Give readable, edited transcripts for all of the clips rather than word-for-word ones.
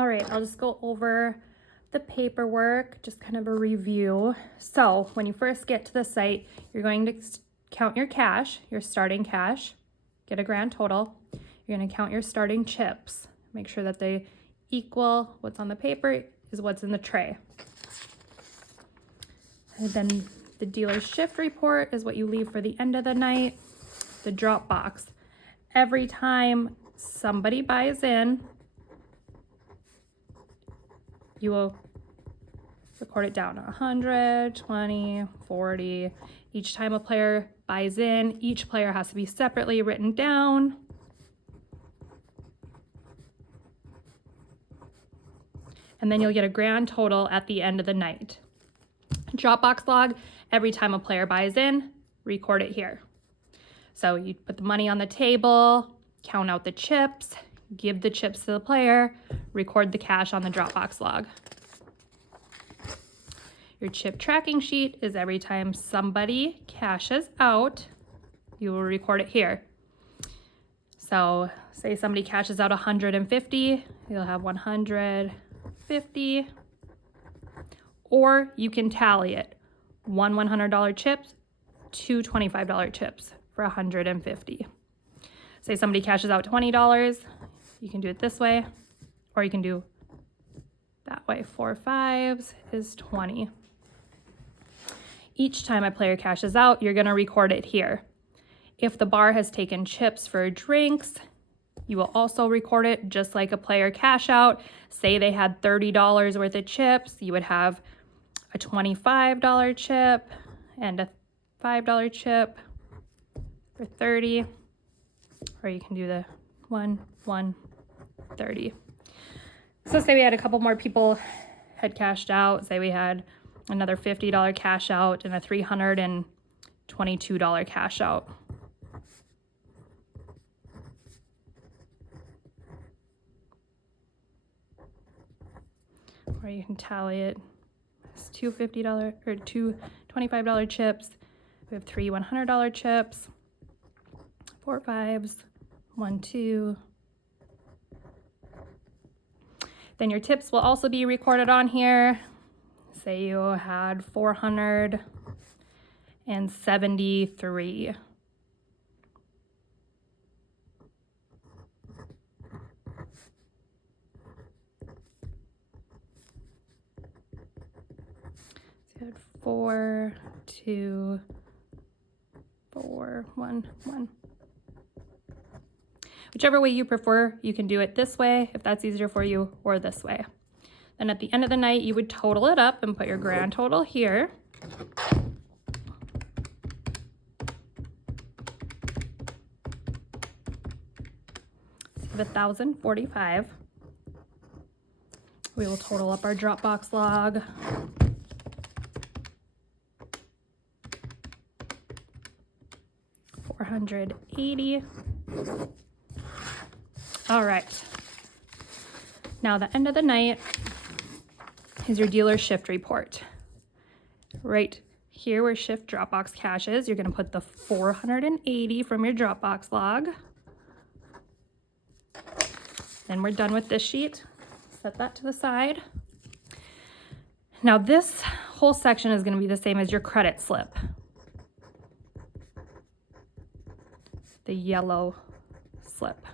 All right, I'll just go over the paperwork, just kind of a review. So when you first get to the site, you're going to count your cash, your starting cash, get a grand total. You're going to count your starting chips. Make sure that they equal what's on the paper is what's in the tray. And then the dealer's shift report is what you leave for the end of the night. The drop box. Every time somebody buys in, you will record it down 100, 20, 40. Each time a player buys in, each player has to be separately written down. And then you'll get a grand total at the end of the night. Dropbox log, every time a player buys in, record it here. So you put the money on the table, count out the chips, give the chips to the player, record the cash on the Dropbox log. Your chip tracking sheet is every time somebody cashes out, you will record it here. So say somebody cashes out 150, you'll have 150, or you can tally it. One $100 chips, two $25 chips for 150. Say somebody cashes out $20, you can do it this way, or you can do that way. 4 5s is 20. Each time a player cashes out, you're gonna record it here. If the bar has taken chips for drinks, you will also record it just like a player cash out. Say they had $30 worth of chips, you would have a $25 chip and a $5 chip for 30, or you can do the 1, 1, 30. So say we had a couple more people had cashed out. Say we had another $50 cash out and a $322 cash out. Or you can tally it. It's two $50 or two $25 chips. We have three $100 chips, 4 5s, 1 2. Then your tips will also be recorded on here. Say you had 473. So you had 4 2 4 1 1. Whichever way you prefer, you can do it this way if that's easier for you, or this way. Then at the end of the night, you would total it up and put your grand total here. So 1,045. We will total up our Dropbox log. $480. All right. Now the end of the night is your dealer shift report. Right here where shift Dropbox cash is, you're gonna put the 480 from your Dropbox log. Then we're done with this sheet. Set that to the side. Now this whole section is gonna be the same as your credit slip. The yellow slip.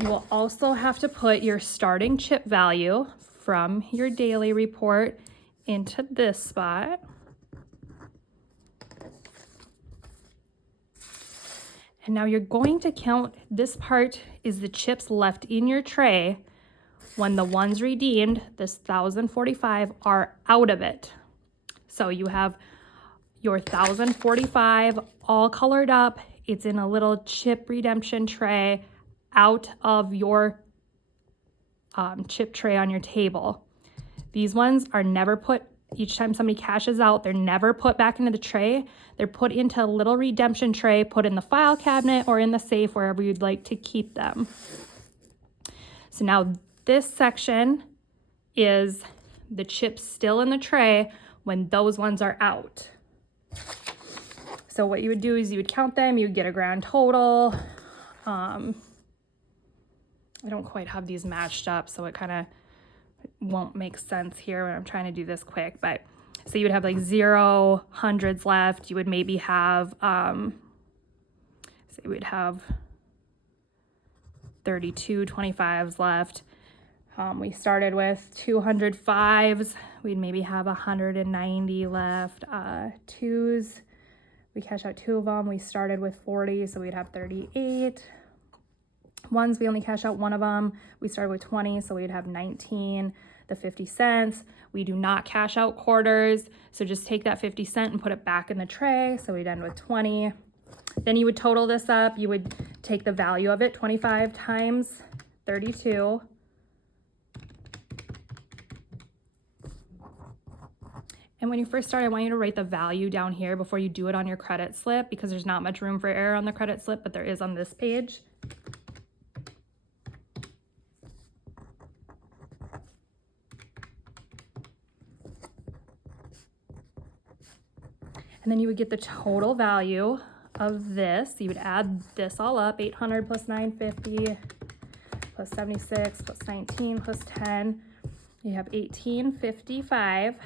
You will also have to put your starting chip value from your daily report into this spot. And now you're going to count, this part is the chips left in your tray when the ones redeemed, this 1,045, are out of it. So you have your 1,045 all colored up. It's in a little chip redemption tray out of your chip tray on your table. These ones are never put, each time somebody cashes out, they're never put back into the tray. They're put into a little redemption tray, put in the file cabinet or in the safe, wherever you'd like to keep them. So now this section is the chips still in the tray when those ones are out. So what you would do is you would count them, you would get a grand total. I don't quite have these matched up, so it kind of won't make sense here when I'm trying to do this quick. But so you would have like 0 hundreds left. You would maybe have, say we'd have 32 25s left. We started with 200 5s. We'd maybe have 190 left. 2s, we cash out 2 of them. We started with 40, so we'd have 38. 1s, we only cash out 1 of them. We started with 20, so we'd have 19. The 50 cents, we do not cash out quarters, so just take that 50 cent and put it back in the tray. So we'd end with 20. Then you would total this up. You would take the value of it, 25 times 32. And when you first start, I want you to write the value down here before you do it on your credit slip, because there's not much room for error on the credit slip, but there is on this page. And then you would get the total value of this. You would add this all up, 800 plus 950 plus 76 plus 19 plus 10. You have 1855.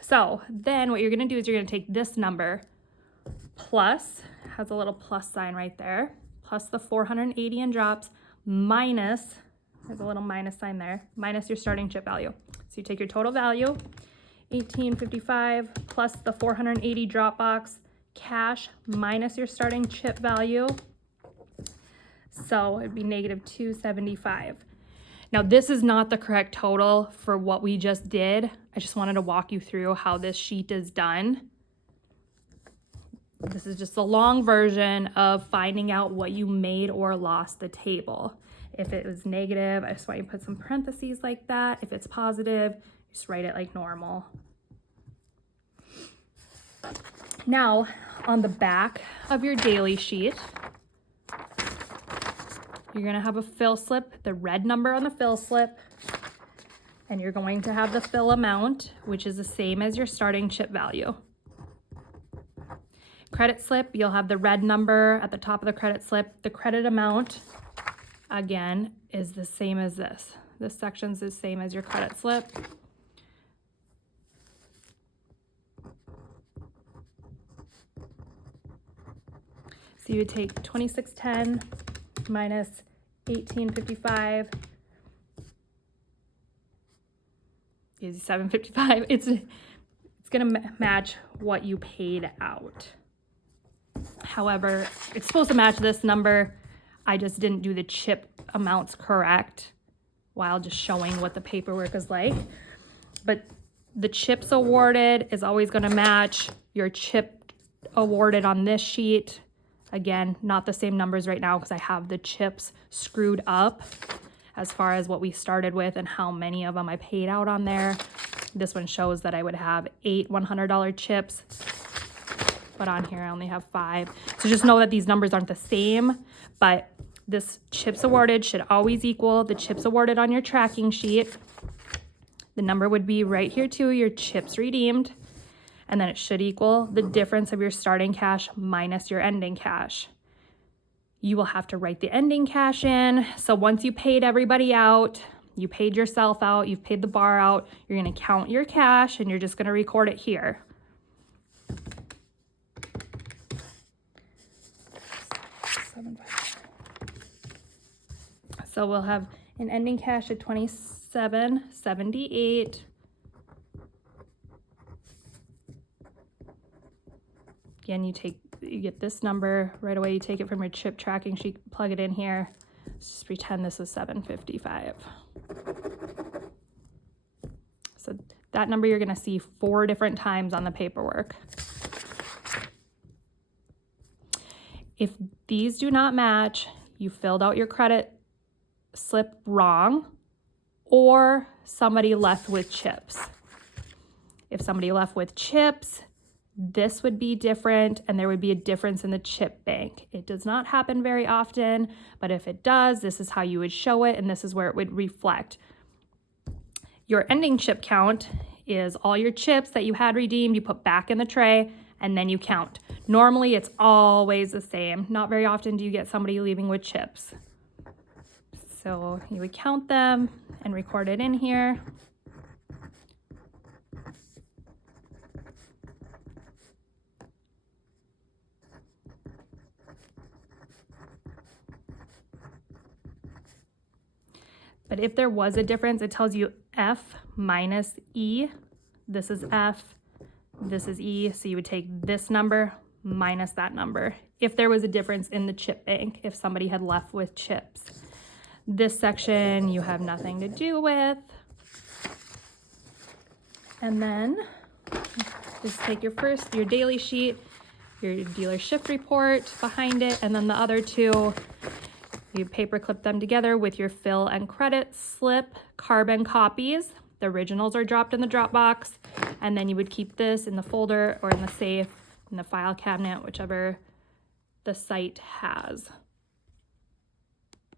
So then what you're gonna do is you're gonna take this number plus, has a little plus sign right there, plus the 480 in drops, minus, there's a little minus sign there, minus your starting chip value. So you take your total value, 1855 plus the 480 drop box cash minus your starting chip value. So it'd be negative 275. Now this is not the correct total for what we just did. I just wanted to walk you through how this sheet is done. This is just a long version of finding out what you made or lost the table. If it was negative, I just want you to put some parentheses like that. If it's positive, just write it like normal. Now, on the back of your daily sheet, you're gonna have a fill slip, the red number on the fill slip, and you're going to have the fill amount, which is the same as your starting chip value. Credit slip, you'll have the red number at the top of the credit slip. The credit amount, again, is the same as this. This section's the same as your credit slip. So you would take 2610 minus 1855 is 755. It's gonna match what you paid out. However, it's supposed to match this number. I just didn't do the chip amounts correct while just showing what the paperwork is like. But the chips awarded is always gonna match your chip awarded on this sheet. Again, not the same numbers right now because I have the chips screwed up as far as what we started with and how many of them I paid out on there. This one shows that I would have 8 $100 chips, but on here I only have 5. So just know that these numbers aren't the same, but this chips awarded should always equal the chips awarded on your tracking sheet. The number would be right here too, your chips redeemed, and then it should equal the difference of your starting cash minus your ending cash. You will have to write the ending cash in. So once you paid everybody out, you paid yourself out, you've paid the bar out, you're gonna count your cash and you're just gonna record it here. So we'll have an ending cash at $27.78. Again, you get this number right away, you take it from your chip tracking sheet, plug it in here. Just pretend this is $7.55. So that number you're gonna see 4 different times on the paperwork. If these do not match, you filled out your credit slip wrong, or somebody left with chips. If somebody left with chips, this would be different and there would be a difference in the chip bank. It does not happen very often, but if it does, this is how you would show it and this is where it would reflect. Your ending chip count is all your chips that you had redeemed, you put back in the tray and then you count. Normally it's always the same. Not very often do you get somebody leaving with chips. So you would count them and record it in here. But if there was a difference, it tells you F minus E. This is F, this is E. So you would take this number minus that number if there was a difference in the chip bank, if somebody had left with chips. This section you have nothing to do with. And then just take your daily sheet, your dealer shift report behind it, and then the other two, you paper clip them together with your fill and credit slip carbon copies. The originals are dropped in the drop box, and then you would keep this in the folder or in the safe, in the file cabinet, whichever the site has.